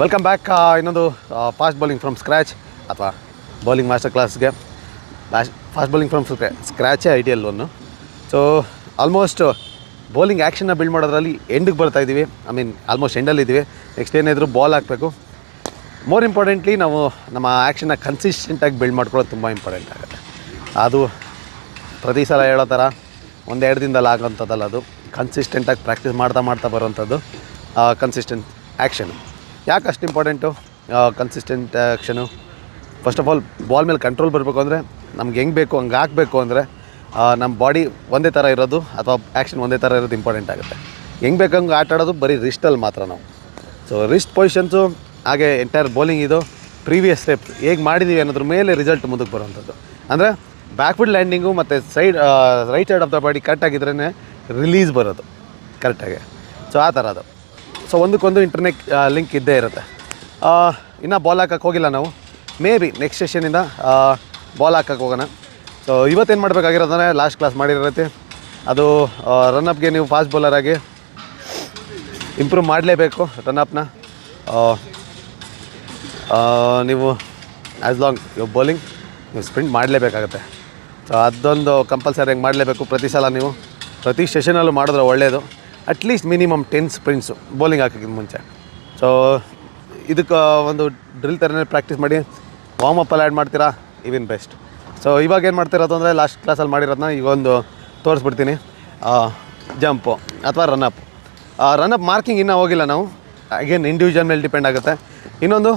Welcome back ಇನ್ನೊಂದು fast bowling from scratch ಅಥವಾ bowling master ಕ್ಲಾಸ್ಗೆ. ಫಾಸ್ಟ್ ಬೌಲಿಂಗ್ ಫ್ರಮ್ ಸ್ಕ್ರ್ಯಾಚೇ ideal one. So almost bowling ಆ್ಯಕ್ಷನ್ನ build ಮಾಡೋದ್ರಲ್ಲಿ ಎಂಡಿಗೆ ಬರ್ತಾಯಿದ್ದೀವಿ. ಐ ಮೀನ್ ಆಲ್ಮೋಸ್ಟ್ ಎಂಡಲ್ಲಿದ್ದೀವಿ. ನೆಕ್ಸ್ಟ್ ಏನಿದ್ರು ಬಾಲ್ ಹಾಕಬೇಕು. ಮೋರ್ ಇಂಪಾರ್ಟೆಂಟ್ಲಿ ನಾವು ನಮ್ಮ ಆ್ಯಕ್ಷನ್ನ ಕನ್ಸಿಸ್ಟೆಂಟಾಗಿ ಬಿಲ್ಡ್ ಮಾಡ್ಕೊಳ್ಳೋದು ತುಂಬ ಇಂಪಾರ್ಟೆಂಟ್ ಆಗುತ್ತೆ. ಅದು ಪ್ರತಿ ಸಲ ಹೇಳೋ ಥರ ಒಂದೆರಡು ದಿನದಲ್ಲಿ ಆಗೋಂಥದ್ದಲ್ಲ, ಅದು ಕನ್ಸಿಸ್ಟೆಂಟಾಗಿ ಪ್ರಾಕ್ಟೀಸ್ ಮಾಡ್ತಾ ಬರೋವಂಥದ್ದು ಕನ್ಸಿಸ್ಟೆಂಟ್ ಆ್ಯಕ್ಷನು. ಯಾಕೆ ಅಷ್ಟು important consistent action? First of all ball ಮೇಲೆ ಕಂಟ್ರೋಲ್ ಬರಬೇಕು ಅಂದರೆ ನಮ್ಗೆ ಹೆಂಗೆ ಬೇಕು ಹಂಗೆ ಹಾಕಬೇಕು ಅಂದರೆ ನಮ್ಮ ಬಾಡಿ ಒಂದೇ ಥರ ಇರೋದು ಅಥವಾ ಆ್ಯಕ್ಷನ್ ಒಂದೇ ಥರ ಇರೋದು ಇಂಪಾರ್ಟೆಂಟ್ ಆಗುತ್ತೆ. ಹೆಂಗೆ ಬೇಕು ಹಂಗೆ ಆಟ ಆಡೋದು ಬರೀ ರಿಸ್ಟಲ್ಲಿ ಮಾತ್ರ ನಾವು. ಸೊ ರಿಸ್ಟ್ ಪೊಸಿಷನ್ಸು ಹಾಗೆ ಎಂಟೈರ್ ಬೌಲಿಂಗ್ ಇದು ಪ್ರೀವಿಯಸ್ ಸ್ಟೆಪ್ಸ್ ಹೇಗೆ ಮಾಡಿದ್ದೀವಿ ಅನ್ನೋದ್ರ ಮೇಲೆ ರಿಸಲ್ಟ್ ಮುಂದಕ್ಕೆ ಬರೋವಂಥದ್ದು. ಅಂದರೆ ಬ್ಯಾಕ್ವುಡ್ ಲ್ಯಾಂಡಿಂಗು ಮತ್ತು right side of the body ಕರೆಕ್ಟಾಗಿದ್ರೇ ರಿಲೀಸ್ ಬರೋದು ಕರೆಕ್ಟಾಗಿ. ಸೊ ಆ ಥರ ಅದು. ಸೊ ಒಂದಕ್ಕೊಂದು ಇಂಟರ್ನೆಟ್ ಲಿಂಕ್ ಇದ್ದೇ ಇರುತ್ತೆ. ಇನ್ನೂ ಬಾಲ್ ಹಾಕಕ್ಕೆ ಹೋಗಿಲ್ಲ ನಾವು. ಮೇ ಬಿ ನೆಕ್ಸ್ಟ್ ಸೆಷನಿಂದ ಬಾಲ್ ಹಾಕಕ್ಕೆ ಹೋಗೋಣ. ಸೊ ಇವತ್ತೇನು ಮಾಡಬೇಕಾಗಿರೋದಂದರೆ ಲಾಸ್ಟ್ ಕ್ಲಾಸ್ ಮಾಡಿರತ್ತೆ ಅದು ರನ್ನಪ್ಗೆ ನೀವು ಫಾಸ್ಟ್ ಬೌಲರಾಗಿ ಇಂಪ್ರೂವ್ ಮಾಡಲೇಬೇಕು. ರನ್ನಪ್ನ ನೀವು ಆ್ಯಸ್ ಲಾಂಗ್ ಯುವರ್ ಬೌಲಿಂಗ್ ನೀವು ಸ್ಪ್ರಿಂಟ್ ಮಾಡಲೇಬೇಕಾಗತ್ತೆ. ಸೊ ಅದೊಂದು ಕಂಪಲ್ಸರಿ ಹೆಂಗೆ ಮಾಡಲೇಬೇಕು. ಪ್ರತಿ ಸಲ ನೀವು ಪ್ರತಿ ಸೆಷನಲ್ಲೂ ಮಾಡಿದ್ರೆ ಒಳ್ಳೆಯದು. ಅಟ್ಲೀಸ್ಟ್ ಮಿನಿಮಮ್ 10 ಸ್ಪ್ರಿಂಟ್ಸು ಬೌಲಿಂಗ್ ಹಾಕೋಕ್ಕಿಂತ ಮುಂಚೆ. ಸೊ ಇದಕ್ಕೆ ಒಂದು ಡ್ರಿಲ್ ಥರನೇ ಪ್ರಾಕ್ಟೀಸ್ ಮಾಡಿ ವಾರ್ಮಪ್ಪಲ್ಲಿ ಆ್ಯಡ್ ಮಾಡ್ತೀರಾ, ಇವನ್ ಬೆಸ್ಟ್. ಸೊ ಇವಾಗ ಏನು ಮಾಡ್ತಿರೋದು ಅಂದರೆ ಲಾಸ್ಟ್ ಕ್ಲಾಸಲ್ಲಿ ಮಾಡಿರೋದನ್ನ ಈಗ ಒಂದು ತೋರಿಸ್ಬಿಡ್ತೀನಿ. ಜಂಪು ಅಥವಾ ರನ್ನಪ್. ರನ್ನಪ್ ಮಾರ್ಕಿಂಗ್ ಇನ್ನೂ ಹೋಗಿಲ್ಲ ನಾವು. ಅಗೇನ್ ಇಂಡಿವಿಜುವಲ್ ಮೇಲೆ ಡಿಪೆಂಡ್ ಆಗುತ್ತೆ. ಇನ್ನೊಂದು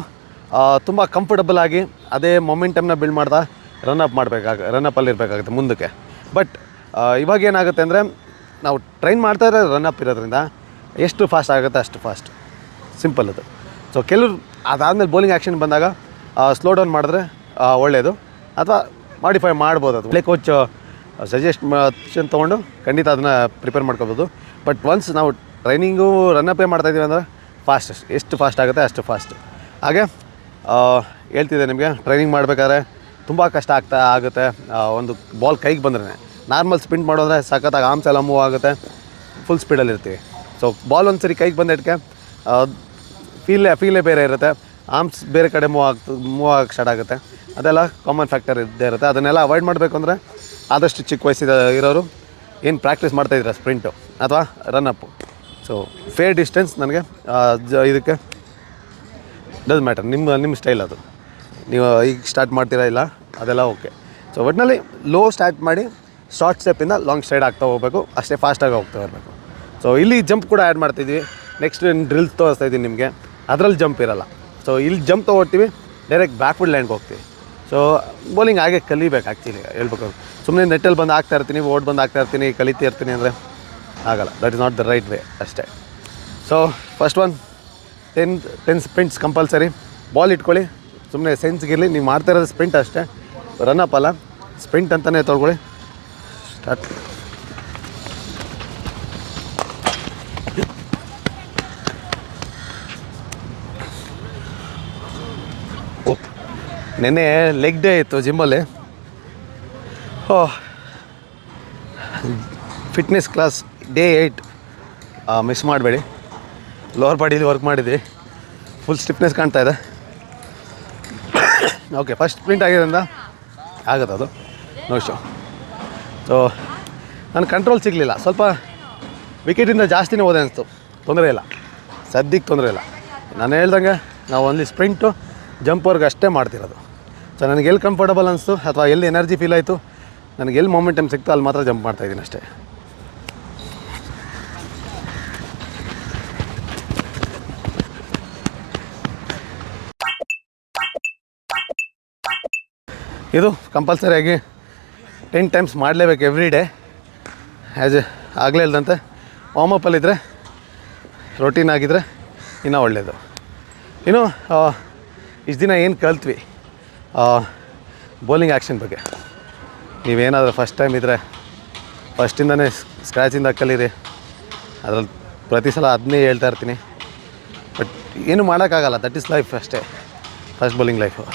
ತುಂಬ ಕಂಫರ್ಟಬಲ್ ಆಗಿ ಅದೇ ಮೊಮೆಂಟಮ್ನ ಬಿಲ್ಡ್ ಮಾಡ್ತಾ ರನ್ನಪ್ಪಲ್ಲಿ ಇರಬೇಕಾಗುತ್ತೆ ಮುಂದಕ್ಕೆ. ಬಟ್ ಇವಾಗ ಏನಾಗುತ್ತೆ ಅಂದರೆ ನಾವು ಟ್ರೈನ್ ಮಾಡ್ತಾ ಇರೋ ರನ್ನಪ್ ಇರೋದ್ರಿಂದ ಎಷ್ಟು ಫಾಸ್ಟ್ ಆಗುತ್ತೆ ಅಷ್ಟು ಫಾಸ್ಟ್, ಸಿಂಪಲ್ ಅದು. ಸೊ ಕೆಲವರು ಅದಾದಮೇಲೆ ಬೌಲಿಂಗ್ ಆ್ಯಕ್ಷನ್ ಬಂದಾಗ ಸ್ಲೋ ಡೌನ್ ಮಾಡಿದ್ರೆ ಒಳ್ಳೆಯದು, ಅಥವಾ ಮಾಡಿಫೈ ಮಾಡ್ಬೋದು. ಅದು ಒಳ್ಳೆ ಕೋಚ್ ಸಜೆಷನ್ ತೊಗೊಂಡು ಖಂಡಿತ ಅದನ್ನು ಪ್ರಿಪೇರ್ ಮಾಡ್ಕೋಬೋದು. ಬಟ್ ಒನ್ಸ್ ನಾವು ಟ್ರೈನಿಂಗು ರನ್ನಪ್ಪೇ ಮಾಡ್ತಾಯಿದ್ದೀವಿ ಅಂದರೆ ಎಷ್ಟು ಫಾಸ್ಟ್ ಆಗುತ್ತೆ ಅಷ್ಟು ಫಾಸ್ಟ್. ಹಾಗೆ ಹೇಳ್ತಿದ್ದೆ ನಿಮಗೆ, ಟ್ರೈನಿಂಗ್ ಮಾಡಬೇಕಾದ್ರೆ ತುಂಬ ಕಷ್ಟ ಆಗುತ್ತೆ. ಒಂದು ಬಾಲ್ ಕೈಗೆ ಬಂದ್ರೆ ನಾರ್ಮಲ್ ಸ್ಪಿಂಟ್ ಮಾಡೋದ್ರೆ ಸಖತ್ತಾಗಿ ಆರ್ಮ್ಸ್ ಎಲ್ಲ ಮೂವ್ ಆಗುತ್ತೆ, ಫುಲ್ ಸ್ಪೀಡಲ್ಲಿ ಇರ್ತೀವಿ. ಸೊ ಬಾಲ್ ಒಂದು ಸರಿ ಕೈಗೆ ಬಂದಿದ್ದಕ್ಕೆ ಫೀಲೇ ಬೇರೆ ಇರುತ್ತೆ, ಆರ್ಮ್ಸ್ ಬೇರೆ ಕಡೆ ಮೂವ್ ಆಗಕ್ಕೆ ಸ್ಟಾರ್ಟ್ ಆಗುತ್ತೆ. ಅದೆಲ್ಲ ಕಾಮನ್ ಫ್ಯಾಕ್ಟರ್ ಇದ್ದೇ ಇರುತ್ತೆ. ಅದನ್ನೆಲ್ಲ ಅವಾಯ್ಡ್ ಮಾಡಬೇಕು ಅಂದರೆ ಆದಷ್ಟು ಚಿಕ್ಕ ವಯಸ್ಸಿದ ಇರೋರು ಏನು ಪ್ರಾಕ್ಟೀಸ್ ಮಾಡ್ತಾಯಿದ್ದೀರಾ ಸ್ಪ್ರಿಂಟು ಅಥವಾ ರನ್ನಪ್ಪು, ಸೊ ಫೇರ್ ಡಿಸ್ಟೆನ್ಸ್ ನನಗೆ ಇದಕ್ಕೆ ಡಸ್ ಮ್ಯಾಟರ್. ನಿಮ್ಮ ಸ್ಟೈಲ್ ಅದು. ನೀವು ಈಗ ಸ್ಟಾರ್ಟ್ ಮಾಡ್ತೀರಾ ಇಲ್ಲ ಅದೆಲ್ಲ ಓಕೆ. ಸೊ ಒಟ್ಟಿನಲ್ಲಿ ಲೋ ಸ್ಟಾರ್ಟ್ ಮಾಡಿ ಶಾರ್ಟ್ ಸ್ಟೆಪ್ಪಿಂದ ಲಾಂಗ್ ಸ್ಟ್ರೈಡ್ ಆಗ್ತಾ ಹೋಗಬೇಕು, ಅಷ್ಟೇ ಫಾಸ್ಟಾಗಿ ಹೋಗ್ತಾ ಇರಬೇಕು. ಸೊ ಇಲ್ಲಿ ಜಂಪ್ ಕೂಡ ಆ್ಯಡ್ ಮಾಡ್ತಿದ್ವಿ. ನೆಕ್ಸ್ಟ್ ಡ್ರಿಲ್ ತೋರಿಸ್ತಾ ಇದ್ದೀನಿ ನಿಮಗೆ, ಅದರಲ್ಲಿ ಜಂಪ್ ಇರೋಲ್ಲ. ಸೊ ಇಲ್ಲಿ ಜಂಪ್ ತೊಗೊಳ್ತೀವಿ, ಡೈರೆಕ್ಟ್ ಬ್ಯಾಕ್ವುಡ್ ಲ್ಯಾಂಡ್ಗೆ ಹೋಗ್ತೀವಿ. ಸೊ ಬೌಲಿಂಗ್ ಹಾಗೆ ಕಲಿಬೇಕು ಆ್ಯಕ್ಚುಲಿ ಹೇಳ್ಬೇಕು. ಸುಮ್ಮನೆ ನೆಟ್ಟಲ್ಲಿ ಬಂದು ಆಗ್ತಾ ಇರ್ತೀನಿ, ಓಡ್ ಬಂದು ಆಗ್ತಾ ಇರ್ತೀನಿ, ಕಲಿತಾ ಇರ್ತೀನಿ ಅಂದರೆ ಆಗಲ್ಲ. That is not the right way ಅಷ್ಟೇ. So first one 10 sprints compulsory. Ball ಇಟ್ಕೊಳ್ಳಿ, ಸುಮ್ಮನೆ ಸೆನ್ಸ್ಗಿರಲಿ. ನೀವು ಮಾಡ್ತಾ ಇರೋದು ಸ್ಪ್ರಿಂಟ್ ಅಷ್ಟೇ, ರನ್ನಪ್ ಅಲ್ಲ, ಸ್ಪ್ರಿಂಟ್ ಅಂತಲೇ ತೊಗೊಳ್ಳಿ. ಸ್ಟಾರ್ಟ್. ನೆನ್ನೆ ಲೆಗ್ ಡೇ ಇತ್ತು ಜಿಮ್ಮಲ್ಲಿ. ಫಿಟ್ನೆಸ್ ಕ್ಲಾಸ್ ಡೇ 8 ಮಿಸ್ ಮಾಡಬೇಡಿ. ಲೋವರ್ ಬಾಡೀಲಿ ವರ್ಕ್ ಮಾಡಿದ್ವಿ, ಫುಲ್ ಸ್ಟಿಫ್ನೆಸ್ ಕಾಣ್ತಾ ಇದೆ. ಓಕೆ, ಫಸ್ಟ್ ಸ್ಪ್ರಿಂಟ್ ಆಗಿರೋದ್ರಿಂದ ಆಗುತ್ತೆ ಅದು, ನೋ ಇಶ್ಯೂ. ಸೊ ನನ್ನ ಕಂಟ್ರೋಲ್ ಸಿಗಲಿಲ್ಲ, ಸ್ವಲ್ಪ ವಿಕೆಟಿಂದ ಜಾಸ್ತಿನೇ ಹೋದೆ ಅನಿಸ್ತು. ತೊಂದರೆ ಇಲ್ಲ, ಸದ್ಯಕ್ಕೆ ತೊಂದರೆ ಇಲ್ಲ. ನಾನು ಹೇಳ್ದಂಗೆ ನಾವು ಓನ್ಲಿ ಸ್ಪ್ರಿಂಟು ಜಂಪ್ವರ್ಗೆ ಅಷ್ಟೇ ಮಾಡ್ತಿರೋದು. ಸೊ ನನಗೆ ಎಲ್ಲಿ ಕಂಫರ್ಟಬಲ್ ಅನಿಸ್ತು ಅಥವಾ ಎಲ್ಲಿ ಎನರ್ಜಿ ಫೀಲ್ ಆಯಿತು, ನನಗೆ ಎಲ್ಲಿ ಮೊಮೆಂಟಮ್ ಸಿಕ್ತು ಅಲ್ಲಿ ಮಾತ್ರ ಜಂಪ್ ಮಾಡ್ತಾಯಿದ್ದೀನಿ ಅಷ್ಟೇ. ಇದು ಕಂಪಲ್ಸರಿಯಾಗಿ 10 ಟೈಮ್ಸ್ ಮಾಡಲೇಬೇಕು ಎವ್ರಿ ಡೇ. ಆಗಲೇ ಹೇಳ್ದಂತೆ ವಾರ್ಮಪ್ಪಲ್ಲಿದ್ದರೆ, ರೊಟೀನ್ ಆಗಿದ್ದರೆ ಇನ್ನೂ ಒಳ್ಳೆಯದು. ಇನ್ನು ಇಷ್ಟು ದಿನ ಏನು ಕಲ್ತ್ವಿ ಬೌಲಿಂಗ್ ಆ್ಯಕ್ಷನ್ ಬಗ್ಗೆ, ನೀವೇನಾದರೂ ಫಸ್ಟ್ ಟೈಮ್ ಇದ್ದರೆ ಫಸ್ಟಿಂದನೇ ಸ್ಕ್ರ್ಯಾಚಿಂದ ಕಲೀರಿ. ಅದರಲ್ಲಿ ಪ್ರತಿ ಸಲ ಅದನ್ನೇ ಹೇಳ್ತಾ ಇರ್ತೀನಿ. ಬಟ್ ಏನು ಮಾಡೋಕ್ಕಾಗಲ್ಲ, ದಟ್ ಈಸ್ ಲೈಫ್ ಅಷ್ಟೇ, ಫಸ್ಟ್ ಬೌಲಿಂಗ್ ಲೈಫು.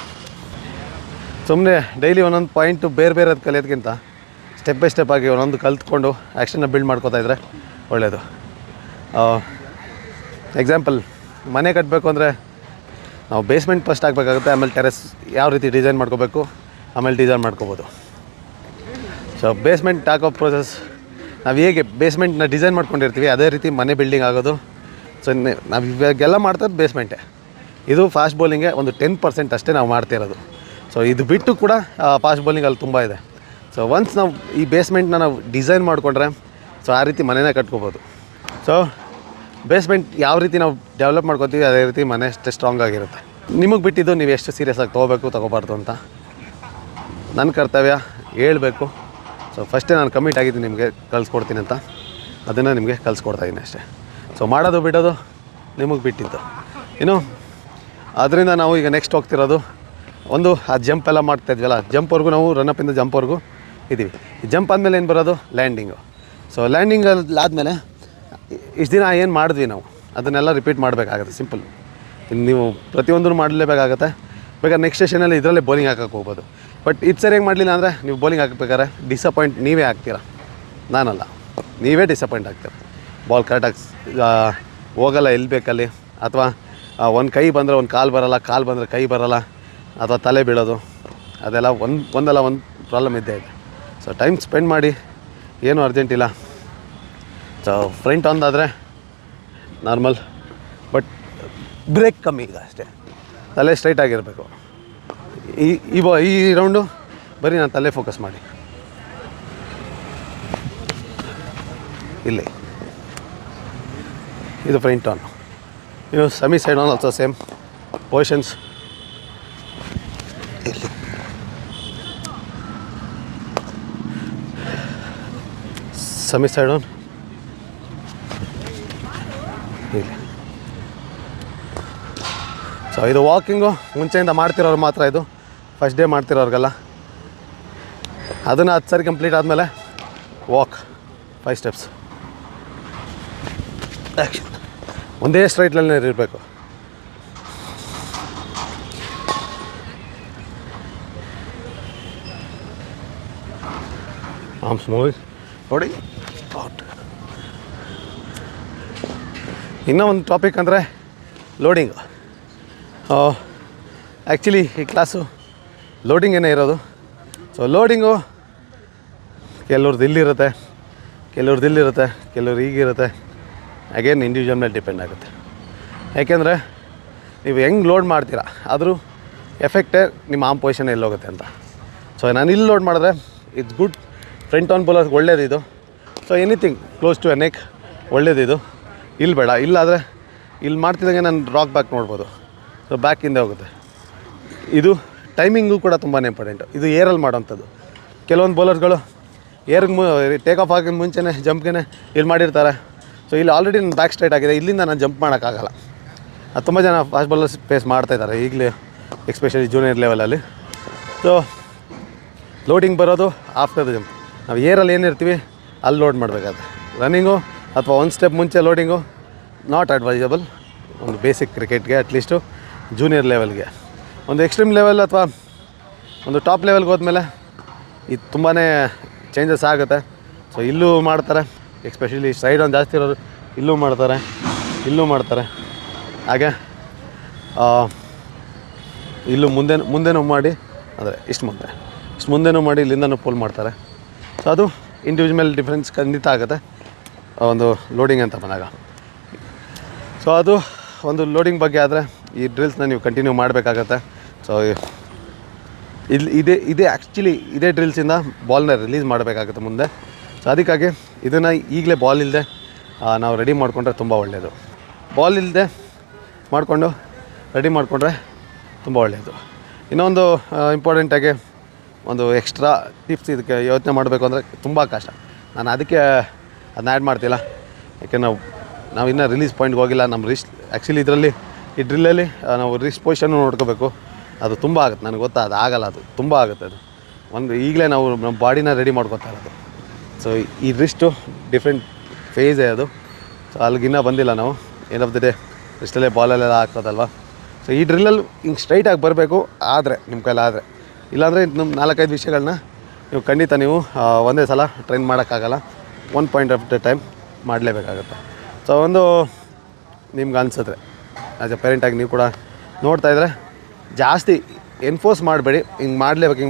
ಸುಮ್ಮನೆ ಡೈಲಿ ಒಂದೊಂದು ಪಾಯಿಂಟು ಬೇರೆ ಅದು ಕಲಿಯೋದಕ್ಕಿಂತ ಸ್ಟೆಪ್ ಬೈ ಸ್ಟೆಪ್ ಆಗಿ ಒಂದೊಂದು ಕಲ್ತ್ಕೊಂಡು ಆ್ಯಕ್ಷನ್ನ ಬಿಲ್ಡ್ ಮಾಡ್ಕೋತಾ ಇದ್ದರೆ ಒಳ್ಳೆಯದು. ಎಕ್ಸಾಂಪಲ್, ಮನೆ ಕಟ್ಟಬೇಕು ಅಂದರೆ ನಾವು ಬೇಸ್ಮೆಂಟ್ ಫಸ್ಟ್ ಹಾಕಬೇಕಾಗುತ್ತೆ, ಆಮೇಲೆ ಟೆರೆಸ್ ಯಾವ ರೀತಿ ಡಿಸೈನ್ ಮಾಡ್ಕೋಬೇಕು ಆಮೇಲೆ ಡಿಸೈನ್ ಮಾಡ್ಕೋಬೋದು. ಸೊ ಬೇಸ್ಮೆಂಟ್ ಹಾಕೋ ಪ್ರೊಸೆಸ್ ನಾವು ಹೇಗೆ ಬೇಸ್ಮೆಂಟ್ನ ಡಿಸೈನ್ ಮಾಡ್ಕೊಂಡಿರ್ತೀವಿ ಅದೇ ರೀತಿ ಮನೆ ಬಿಲ್ಡಿಂಗ್ ಆಗೋದು. ಸೊ ನಾವು ಇವಾಗೆಲ್ಲ ಮಾಡ್ತದ್ದು ಬೇಸ್ಮೆಂಟೇ. ಇದು ಫಾಸ್ಟ್ ಬೌಲಿಂಗ್ಗೆ ಒಂದು 10% ಅಷ್ಟೇ ನಾವು ಮಾಡ್ತಿರೋದು. ಸೊ ಇದು ಬಿಟ್ಟು ಕೂಡ ಫಾಸ್ಟ್ ಬೌಲಿಂಗಲ್ಲಿ ತುಂಬ ಇದೆ. ಸೊ ಒನ್ಸ್ ನಾವು ಈ ಬೇಸ್ಮೆಂಟ್ನ ನಾವು ಡಿಸೈನ್ ಮಾಡಿಕೊಂಡ್ರೆ ಸೊ ಆ ರೀತಿ ಮನೆನೇ ಕಟ್ಕೋಬೋದು. ಸೊ ಬೇಸ್ಮೆಂಟ್ ಯಾವ ರೀತಿ ನಾವು ಡೆವಲಪ್ ಮಾಡ್ಕೊತೀವಿ ಅದೇ ರೀತಿ ಮನೆ ಅಷ್ಟೇ ಸ್ಟ್ರಾಂಗ್ ಆಗಿರುತ್ತೆ. ನಿಮಗೆ ಬಿಟ್ಟಿದ್ದು ನೀವು ಎಷ್ಟು ಸೀರಿಯಸ್ ಆಗಿ ತೊಗೋಬಾರ್ದು ಅಂತ ನನ್ನ ಕರ್ತವ್ಯ ಹೇಳಬೇಕು. ಸೊ ಫಸ್ಟೇ ನಾನು ಕಮಿಟ್ ಆಗಿದ್ದೀನಿ ನಿಮಗೆ ಕಳಿಸ್ಕೊಡ್ತೀನಿ ಅಂತ, ಅದನ್ನು ನಿಮಗೆ ಕಲಿಸ್ಕೊಡ್ತಾಯಿದ್ದೀನಿ ಅಷ್ಟೇ. ಸೊ ಮಾಡೋದು ಬಿಡೋದು ನಿಮಗೆ ಬಿಟ್ಟಿದ್ದು. ಇನ್ನು ಅದರಿಂದ ನಾವು ಈಗ ನೆಕ್ಸ್ಟ್ ಹೋಗ್ತಿರೋದು ಒಂದು ಆ ಜಂಪ್ ಎಲ್ಲ ಮಾಡ್ತಾಯಿದ್ವಲ್ಲ, ಜಂಪ್ವರೆಗೂ ನಾವು ರನ್ನಪ್ಪಿಂದ ಜಂಪ್ವರೆಗೂ ಇದ್ದೀವಿ. ಈ ಜಂಪ್ ಆದಮೇಲೆ ಏನು ಬರೋದು ಲ್ಯಾಂಡಿಂಗು. ಸೊ ಲ್ಯಾಂಡಿಂಗಲ್ಲಿ ಆದಮೇಲೆ ಇಷ್ಟು ದಿನ ಏನು ಮಾಡಿದ್ವಿ ನಾವು ಅದನ್ನೆಲ್ಲ ರಿಪೀಟ್ ಮಾಡಬೇಕಾಗುತ್ತೆ. ಸಿಂಪಲ್. ಇನ್ನು ನೀವು ಪ್ರತಿಯೊಂದೂ ಮಾಡಲೇಬೇಕಾಗತ್ತೆ. ಬೇಕಾದ್ರೆ ನೆಕ್ಸ್ಟ್ ಸೆಷನಲ್ಲಿ ಇದರಲ್ಲೇ ಬೌಲಿಂಗ್ ಹಾಕೋಕ್ಕೆ ಹೋಗ್ಬೋದು. ಬಟ್ ಇದು ಸರಿಯಾಗಿ ಮಾಡಲಿಲ್ಲ ಅಂದರೆ ನೀವು ಬೌಲಿಂಗ್ ಹಾಕಬೇಕಾದ್ರೆ ಡಿಸಪಾಯಿಂಟ್ ನೀವೇ ಆಗ್ತೀರಾ, ನಾನಲ್ಲ. ನೀವೇ ಡಿಸಪಾಯಿಂಟ್ ಆಗ್ತೀರ. ಬಾಲ್ ಕರೆಕ್ಟಾಗಿ ಹೋಗಲ್ಲ ಎಲ್ಲಿ ಬೇಕಲ್ಲಿ, ಅಥವಾ ಒಂದು ಕೈ ಬಂದರೆ ಒಂದು ಕಾಲು ಬರೋಲ್ಲ, ಕಾಲು ಬಂದರೆ ಕೈ ಬರೋಲ್ಲ, ಅಥವಾ ತಲೆ ಬೀಳೋದು, ಅದೆಲ್ಲ ಒಂದಲ್ಲ ಒಂದು ಪ್ರಾಬ್ಲಮ್ ಇದ್ದೇ ಇದೆ. ಸೊ ಟೈಮ್ ಸ್ಪೆಂಡ್ ಮಾಡಿ, ಏನೂ ಅರ್ಜೆಂಟ್ ಇಲ್ಲ. ಸೊ ಫ್ರಂಟ್ ಒಂದಾದರೆ ನಾರ್ಮಲ್, ಬಟ್ ಬ್ರೇಕ್ ಕಮ್ಮಿ ಈಗ ಅಷ್ಟೇ. ತಲೆ ಸ್ಟ್ರೈಟ್ ಆಗಿರಬೇಕು. ಈ ರೌಂಡು ಬರೀ ನಾನು ತಲೆ ಫೋಕಸ್ ಮಾಡಿ ಇಲ್ಲಿ. ಇದು ಫ್ರಂಟ್ ಆನ್. ಇನ್ನು semi side on also same positions. ಇಲ್ಲಿ ಸೆಮಿ ಸೈಡ್ ಆನ್, ಇಲ್ಲಿ. ಸೊ ಇದು ವಾಕಿಂಗು ಮುಂಚೆಯಿಂದ ಮಾಡ್ತಿರೋರು ಮಾತ್ರ, ಇದು ಫಸ್ಟ್ ಡೇ ಮಾಡ್ತಿರೋರಿಗೆಲ್ಲ. ಅದನ್ನು 10 ಸರಿ ಕಂಪ್ಲೀಟ್ ಆದಮೇಲೆ ವಾಕ್ 5 ಸ್ಟೆಪ್ಸ್ ಆ್ಯಕ್ಷನ್. ಒಂದೇ ಸ್ಟ್ರೈಟ್ ಲೈನ್ ಇರಬೇಕು. ಆರ್ಮ್ಸ್ ಮೂವಿಂಗ್ ನೋಡಿ. ಔಟ್. ಇನ್ನೂ ಒಂದು ಟಾಪಿಕ್ ಅಂದರೆ ಲೋಡಿಂಗು. ಆ್ಯಕ್ಚುಲಿ ಈ ಕ್ಲಾಸು ಲೋಡಿಂಗೇನೇ ಇರೋದು. ಸೊ ಲೋಡಿಂಗು ಕೆಲವ್ರದ್ದು ಇಲ್ಲಿರುತ್ತೆ, ಕೆಲವ್ರು ಹೀಗಿರುತ್ತೆ. ಅಗೇನ್ ಇಂಡಿವಿಜುವಲ್ ಮೇಲೆ ಡಿಪೆಂಡ್ ಆಗುತ್ತೆ. ಯಾಕೆಂದರೆ ನೀವು ಹೆಂಗೆ ಲೋಡ್ ಮಾಡ್ತೀರಾ ಅದ್ರ ಎಫೆಕ್ಟೇ ನಿಮ್ಮ ಆರ್ಮ್ ಪೊಸಿಷನ್ ಎಲ್ಲೋಗುತ್ತೆ ಅಂತ. ಸೊ ನಾನು ಇಲ್ಲಿ ಲೋಡ್ ಮಾಡಿದ್ರೆ ಇಟ್ಸ್ ಗುಡ್. ಫ್ರಂಟ್ ಆನ್ ಬೌಲರ್ಗೆ ಒಳ್ಳೇದಿದು. So anything close to a neck ಒಳ್ಳೇದಿದು. ಇಲ್ಲಿ ಬೇಡ. ಇಲ್ಲಾದರೆ ಇಲ್ಲಿ ಮಾಡ್ತಿದ್ದಂಗೆ ನಾನು ರಾಕ್ ಬ್ಯಾಕ್ ನೋಡ್ಬೋದು. ಸೊ ಬ್ಯಾಕಿಂದ ಹೋಗುತ್ತೆ. ಇದು ಟೈಮಿಂಗು ಕೂಡ ತುಂಬಾ ಇಂಪಾರ್ಟೆಂಟು. ಇದು ಏರಲ್ಲಿ ಮಾಡೋಂಥದ್ದು. ಕೆಲವೊಂದು ಬೌಲರ್ಗಳು ಏರ್ಗೆ ಟೇಕ್ ಆಫ್ ಆಗಿನ ಮುಂಚೆನೇ ಜಂಪ್ಗೆ ಇಲ್ಲಿ ಮಾಡಿರ್ತಾರೆ. ಸೊ ಇಲ್ಲಿ ಆಲ್ರೆಡಿ ನನ್ನ ಬ್ಯಾಕ್ ಸ್ಟ್ರೈಟ್ ಆಗಿದೆ, ಇಲ್ಲಿಂದ ನಾನು ಜಂಪ್ ಮಾಡೋಕ್ಕಾಗಲ್ಲ. ಅದು ತುಂಬ ಜನ ಫಾಸ್ಟ್ ಬೌಲರ್ಸ್ ಫೇಸ್ ಮಾಡ್ತಾಯಿದ್ದಾರೆ ಈಗಲೇ, ಎಸ್ಪೆಷಲಿ ಜೂನಿಯರ್ ಲೆವೆಲಲ್ಲಿ. ಸೊ ಲೋಡಿಂಗ್ ಬರೋದು ಆಫ್ಟರ್ ದ ಜಂಪ್. ನಾವು ಏರಲ್ಲಿ ಏನಿರ್ತೀವಿ ಅಲ್ಲಿ ಲೋಡ್ ಮಾಡಬೇಕಾದ್ರೆ ರನ್ನಿಂಗು ಅಥವಾ ಒಂದು ಸ್ಟೆಪ್ ಮುಂಚೆ ಲೋಡಿಂಗು ನಾಟ್ ಅಡ್ವೈಸಬಲ್ ಒಂದು ಬೇಸಿಕ್ ಕ್ರಿಕೆಟ್ಗೆ, ಅಟ್ಲೀಸ್ಟು ಜೂನಿಯರ್ ಲೆವೆಲ್ಗೆ. ಒಂದು ಎಕ್ಸ್ಟ್ರೀಮ್ ಲೆವೆಲ್ ಅಥವಾ ಒಂದು ಟಾಪ್ ಲೆವೆಲ್ಗೆ ಹೋದ್ಮೇಲೆ ಇದು ತುಂಬಾ ಚೇಂಜಸ್ ಆಗುತ್ತೆ. ಸೊ ಇಲ್ಲೂ ಮಾಡ್ತಾರೆ, ಎಸ್ಪೆಷಲಿ ಸೈಡ್ ಒಂದು ಜಾಸ್ತಿ ಇರೋರು ಇಲ್ಲೂ ಮಾಡ್ತಾರೆ. ಹಾಗೆ ಇಲ್ಲೂ ಮುಂದೆನೂ ಮಾಡಿ, ಅಂದರೆ ಇಷ್ಟು ಮುಂದೆನೂ ಮಾಡಿ ಇಲ್ಲಿಂದನೂ ಪೋಲ್ ಮಾಡ್ತಾರೆ. ಸೊ ಅದು ಇಂಡಿವಿಜುವಲ್ ಡಿಫ್ರೆನ್ಸ್ ಖಂಡಿತ ಆಗುತ್ತೆ ಒಂದು ಲೋಡಿಂಗ್ ಅಂತ ಬಂದಾಗ. ಸೊ ಅದು ಒಂದು ಲೋಡಿಂಗ್ ಬಗ್ಗೆ ಆದರೆ ಈ ಡ್ರಿಲ್ಸ್ನ ನೀವು ಕಂಟಿನ್ಯೂ ಮಾಡಬೇಕಾಗತ್ತೆ. ಸೊ ಇದೇ ಡ್ರಿಲ್ಸಿಂದ ಬಾಲ್ನ ರಿಲೀಸ್ ಮಾಡಬೇಕಾಗುತ್ತೆ ಮುಂದೆ. ಸೊ ಅದಕ್ಕಾಗಿ ಇದನ್ನು ಈಗಲೇ ಬಾಲ್ ಇಲ್ಲದೆ ನಾವು ರೆಡಿ ಮಾಡಿಕೊಂಡ್ರೆ ತುಂಬ ಒಳ್ಳೆಯದು. ಬಾಲ್ ಇಲ್ಲದೆ ರೆಡಿ ಮಾಡಿಕೊಂಡ್ರೆ ತುಂಬ ಒಳ್ಳೆಯದು. ಇನ್ನೊಂದು ಇಂಪಾರ್ಟೆಂಟಾಗಿ ಒಂದು ಎಕ್ಸ್ಟ್ರಾ ಟಿಪ್ಸ್ ಇದಕ್ಕೆ ಯೋಚನೆ ಮಾಡಬೇಕು ಅಂದರೆ ತುಂಬ ಕಷ್ಟ. ನಾನು ಅದಕ್ಕೆ ಅದನ್ನ ಆ್ಯಡ್ ಮಾಡ್ತಿಲ್ಲ. ಯಾಕೆ ನಾವು ಇನ್ನೂ ರಿಲೀಸ್ ಪಾಯಿಂಟ್ಗೆ ಹೋಗಿಲ್ಲ. ನಮ್ಮ ರಿಸ್ಟ್ ಆ್ಯಕ್ಚುಲಿ ಈ ಡ್ರಿಲ್ಲಲ್ಲಿ ನಾವು ರಿಸ್ಟ್ ಪೊಸಿಷನ್ನು ನೋಡ್ಕೋಬೇಕು. ಅದು ತುಂಬ ಆಗುತ್ತೆ, ನನಗೆ ಗೊತ್ತಾ, ಅದು ಆಗೋಲ್ಲ, ಅದು ತುಂಬ ಆಗುತ್ತೆ. ಅದು ಈಗಲೇ ನಾವು ನಮ್ಮ ಬಾಡಿನ ರೆಡಿ ಮಾಡ್ಕೊತಾ ಇರೋದು. ಸೊ ಈ ರಿಸ್ಟು ಡಿಫ್ರೆಂಟ್ ಫೇಸೇ ಅದು. ಸೊ ಅಲ್ಲಿಗಿನ್ನೂ ಬಂದಿಲ್ಲ ನಾವು. ಎಂಡ್ ಆಫ್ ದ ಡೇ ರಿಸ್ಟಲ್ಲೇ ಬಾಲಲ್ಲೆಲ್ಲ ಹಾಕ್ತದಲ್ವ. ಸೊ ಈ ಡ್ರಿಲ್ಲಲ್ಲಿ ಹಿಂಗೆ ಸ್ಟ್ರೈಟಾಗಿ ಬರಬೇಕು. ಆದರೆ ನಿಮ್ಮ ಕೈಲಿ ಆದರೆ, ಇಲ್ಲಾಂದರೆ ನಮ್ಮ 4-5 ವಿಷಯಗಳನ್ನ ನೀವು ಖಂಡಿತ ಒಂದೇ ಸಲ ಟ್ರೈನ್ ಮಾಡೋಕ್ಕಾಗಲ್ಲ. 1 ಪಾಯಿಂಟ್ ಆಫ್ ದ ಟೈಮ್ ಮಾಡಲೇಬೇಕಾಗುತ್ತೆ. ಸೊ ಒಂದು ನಿಮ್ಗೆ ಅನಿಸಿದ್ರೆ ಆ್ಯಸ್ ಎ ಪೇರೆಂಟಾಗಿ ನೀವು ಕೂಡ ನೋಡ್ತಾ ಇದ್ದರೆ ಜಾಸ್ತಿ ಎನ್ಫೋರ್ಸ್ ಮಾಡಬೇಡಿ, ಹಿಂಗೆ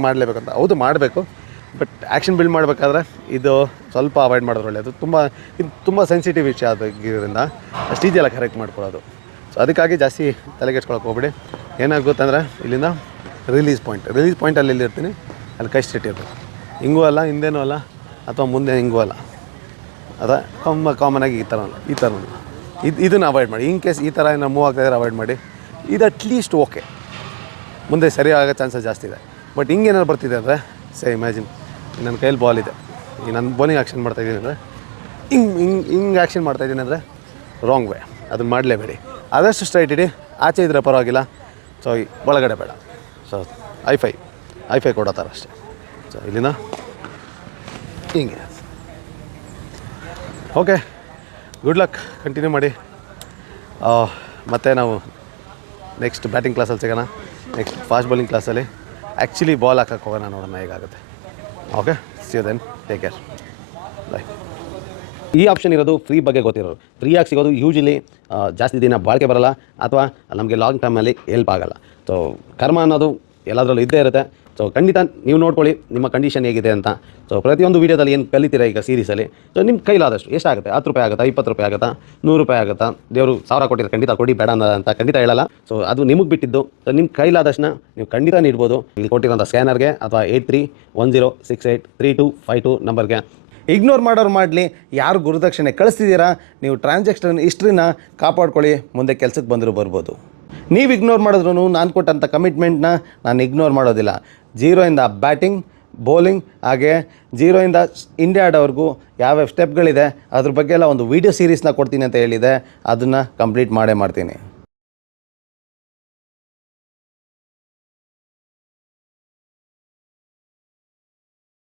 ಮಾಡಲೇಬೇಕಂತ. ಹೌದು ಮಾಡಬೇಕು, ಬಟ್ ಆ್ಯಕ್ಷನ್ ಬಿಲ್ಡ್ ಮಾಡಬೇಕಾದ್ರೆ ಇದು ಸ್ವಲ್ಪ ಅವಾಯ್ಡ್ ಮಾಡೋದು ಒಳ್ಳೆಯದು. ಇದು ತುಂಬ ಸೆನ್ಸಿಟಿವ್ ವಿಷಯ ಆಗಿರೋದ್ರಿಂದ ಅಷ್ಟು ಈಜಿಯಲ್ಲ ಕರೆಕ್ಟ್ ಮಾಡ್ಕೊಳ್ಳೋದು. ಸೊ ಅದಕ್ಕಾಗಿ ಜಾಸ್ತಿ ತಲೆಗೆಡ್ಸ್ಕೊಳಕ್ಕೆ ಹೋಗ್ಬೇಡಿ. ಏನಾಗುತ್ತೆ ಅಂದರೆ ಇಲ್ಲಿಂದ ರಿಲೀಸ್ ಪಾಯಿಂಟಲ್ಲಿ ಎಲ್ಲಿರ್ತೀನಿ ಅಲ್ಲಿ ಕೈ ಸ್ಟ್ರೇಟ್ ಇರಬೇಕು. ಹಿಂಗೂ ಅಲ್ಲ, ಹಿಂದೇನೂ ಅಲ್ಲ, ಅಥವಾ ಮುಂದೆ ಹಿಂಗೂ ಅಲ್ಲ. ಅದ ಕಾಮನಾಗಿ ಈ ಥರ ಇದನ್ನು ಅವಾಯ್ಡ್ ಮಾಡಿ. ಇನ್ ಕೇಸ್ ಈ ಥರ ಏನೋ ಮೂವ್ ಆಗ್ತಾಯಿದ್ರೆ ಅವಾಯ್ಡ್ ಮಾಡಿ. ಇದು ಅಟ್ಲೀಸ್ಟ್ ಓಕೆ, ಮುಂದೆ ಸರಿ ಆಗೋ ಚಾನ್ಸಸ್ ಜಾಸ್ತಿ ಇದೆ. ಬಟ್ ಹಿಂಗೇನಾದ್ರು ಬರ್ತಿದೆ ಅಂದರೆ ಇಮ್ಯಾಜಿನ್ ನನ್ನ ಕೈಯಲ್ಲಿ ಬಾಲ್ ಇದೆ, ಈಗ ನಾನು ಬೌಲಿಂಗ್ ಆ್ಯಕ್ಷನ್ ಮಾಡ್ತಾಯಿದ್ದೀನಿ ಅಂದರೆ ಹಿಂಗೆ ಆ್ಯಕ್ಷನ್ ಮಾಡ್ತಾಯಿದ್ದೀನಿ ಅಂದರೆ ರಾಂಗ್ ವೇ, ಅದನ್ನು ಮಾಡಲೇಬೇಡಿ. ಆದಷ್ಟು ಸ್ಟ್ರೈಟ್ ಇಡಿ. ಆಚೆ ಇದ್ದರೆ ಪರವಾಗಿಲ್ಲ, ಸೊ ಒಳಗಡೆ ಬೇಡ. ಸೊ ಐಫೈ ಕೊಡೋ ಥರ ಅಷ್ಟೇ. ಸೊ ಇಲ್ಲಿಂದ ಹಿಂಗೆ. ಓಕೆ, ಗುಡ್ ಲಕ್, ಕಂಟಿನ್ಯೂ ಮಾಡಿ. ಮತ್ತು ನಾವು ನೆಕ್ಸ್ಟ್ ಬ್ಯಾಟಿಂಗ್ ಕ್ಲಾಸಲ್ಲಿ ಸಿಗೋಣ. ನೆಕ್ಸ್ಟ್ ಫಾಸ್ಟ್ ಬೌಲಿಂಗ್ ಕ್ಲಾಸಲ್ಲಿ ಆ್ಯಕ್ಚುಲಿ ಬಾಲ್ ಹಾಕಕ್ಕೆ ಹೋಗೋಣ, ನೋಡೋಣ ಹೇಗಾಗುತ್ತೆ. Okay, see you then, take care, bye. ಈ ಆಪ್ಷನ್ ಇರೋದು ಫ್ರೀ ಬಗ್ಗೆ ಗೊತ್ತಿರೋರು. ಫ್ರೀಯಾಗಿ ಸಿಗೋದು ಯೂಶಲಿ ಜಾಸ್ತಿ ದಿನ ಬಾಳಿಕೆ ಬರೋಲ್ಲ, ಅಥವಾ ನಮಗೆ ಲಾಂಗ್ ಟೈಮಲ್ಲಿ ಹೆಲ್ಪ್ ಆಗೋಲ್ಲ. ಸೊ ಕರ್ಮ ಅನ್ನೋದು ಎಲ್ಲದರಲ್ಲೂ ಇದ್ದೇ ಇರುತ್ತೆ. ಸೊ ಖಂಡಿತ ನೀವು ನೋಡ್ಕೊಳ್ಳಿ ನಿಮ್ಮ ಕಂಡೀಷನ್ ಹೇಗಿದೆ ಅಂತ. ಸೊ ಪ್ರತಿಯೊಂದು ವೀಡಿಯೋದಲ್ಲಿ ಏನು ಕಲಿತೀರ ಈಗ ಸೀರೀಸಲ್ಲಿ, ಸೊ ನಿಮ್ಮ ಕೈಲಾದಷ್ಟು ಎಷ್ಟಾಗುತ್ತೆ, 10 ರೂಪಾಯಿ ಆಗುತ್ತಾ, 20 ರೂಪಾಯಿ ಆಗುತ್ತಾ, 100 ರೂಪಾಯಿ ಆಗುತ್ತಾ, ದೇವರು 1000 ಕೊಟ್ಟಿದ್ರೆ ಖಂಡಿತ ಕೊಡಿ, ಬೇಡ ಅಂತ ಖಂಡಿತ ಹೇಳಲ್ಲ. ಸೊ ಅದು ನಿಮಗೆ ಬಿಟ್ಟಿದ್ದು. ಸೊ ನಿಮ್ಮ ಕೈಲಾದಷ್ಟನ್ನ ನೀವು ಖಂಡಿತ ನೀಡ್ಬೋದು. ಇಲ್ಲಿ ಕೊಟ್ಟಿರೋಂಥ ಸ್ಕ್ಯಾನರ್ಗೆ ಅಥವಾ 8310683252 ನಂಬರ್ಗೆ. ಇಗ್ನೋರ್ ಮಾಡೋರು ಮಾಡಲಿ, ಯಾರು ಗುರುದಕ್ಷಿಣೆ ಕಳಿಸ್ತಿದ್ದೀರಾ ನೀವು ಟ್ರಾನ್ಸಾಕ್ಷನ್ ಹಿಸ್ಟ್ರಿನ ಕಾಪಾಡ್ಕೊಳ್ಳಿ, ಮುಂದೆ ಕೆಲಸಕ್ಕೆ ಬಂದರೂ ಬರ್ಬೋದು. ನೀವು ಇಗ್ನೋರ್ ಮಾಡಿದ್ರೂ ನಾನು ಕೊಟ್ಟಂಥ ಕಮಿಟ್ಮೆಂಟ್ನ ನಾನು ಇಗ್ನೋರ್ ಮಾಡೋದಿಲ್ಲ. 0ಇಂದ ಬ್ಯಾಟಿಂಗ್, ಬೌಲಿಂಗ್, ಹಾಗೆ 0ಇಂದ ಇಂಡಿಯಾ ಆಡೋವರೆಗೂ ಯಾವ್ಯಾವ ಸ್ಟೆಪ್ಗಳಿದೆ ಅದ್ರ ಬಗ್ಗೆ ಎಲ್ಲ ಒಂದು ವೀಡಿಯೋ ಸೀರೀಸ್ನ ಕೊಡ್ತೀನಿ ಅಂತ ಹೇಳಿದೆ, ಅದನ್ನು ಕಂಪ್ಲೀಟ್ ಮಾಡೇ ಮಾಡ್ತೀನಿ.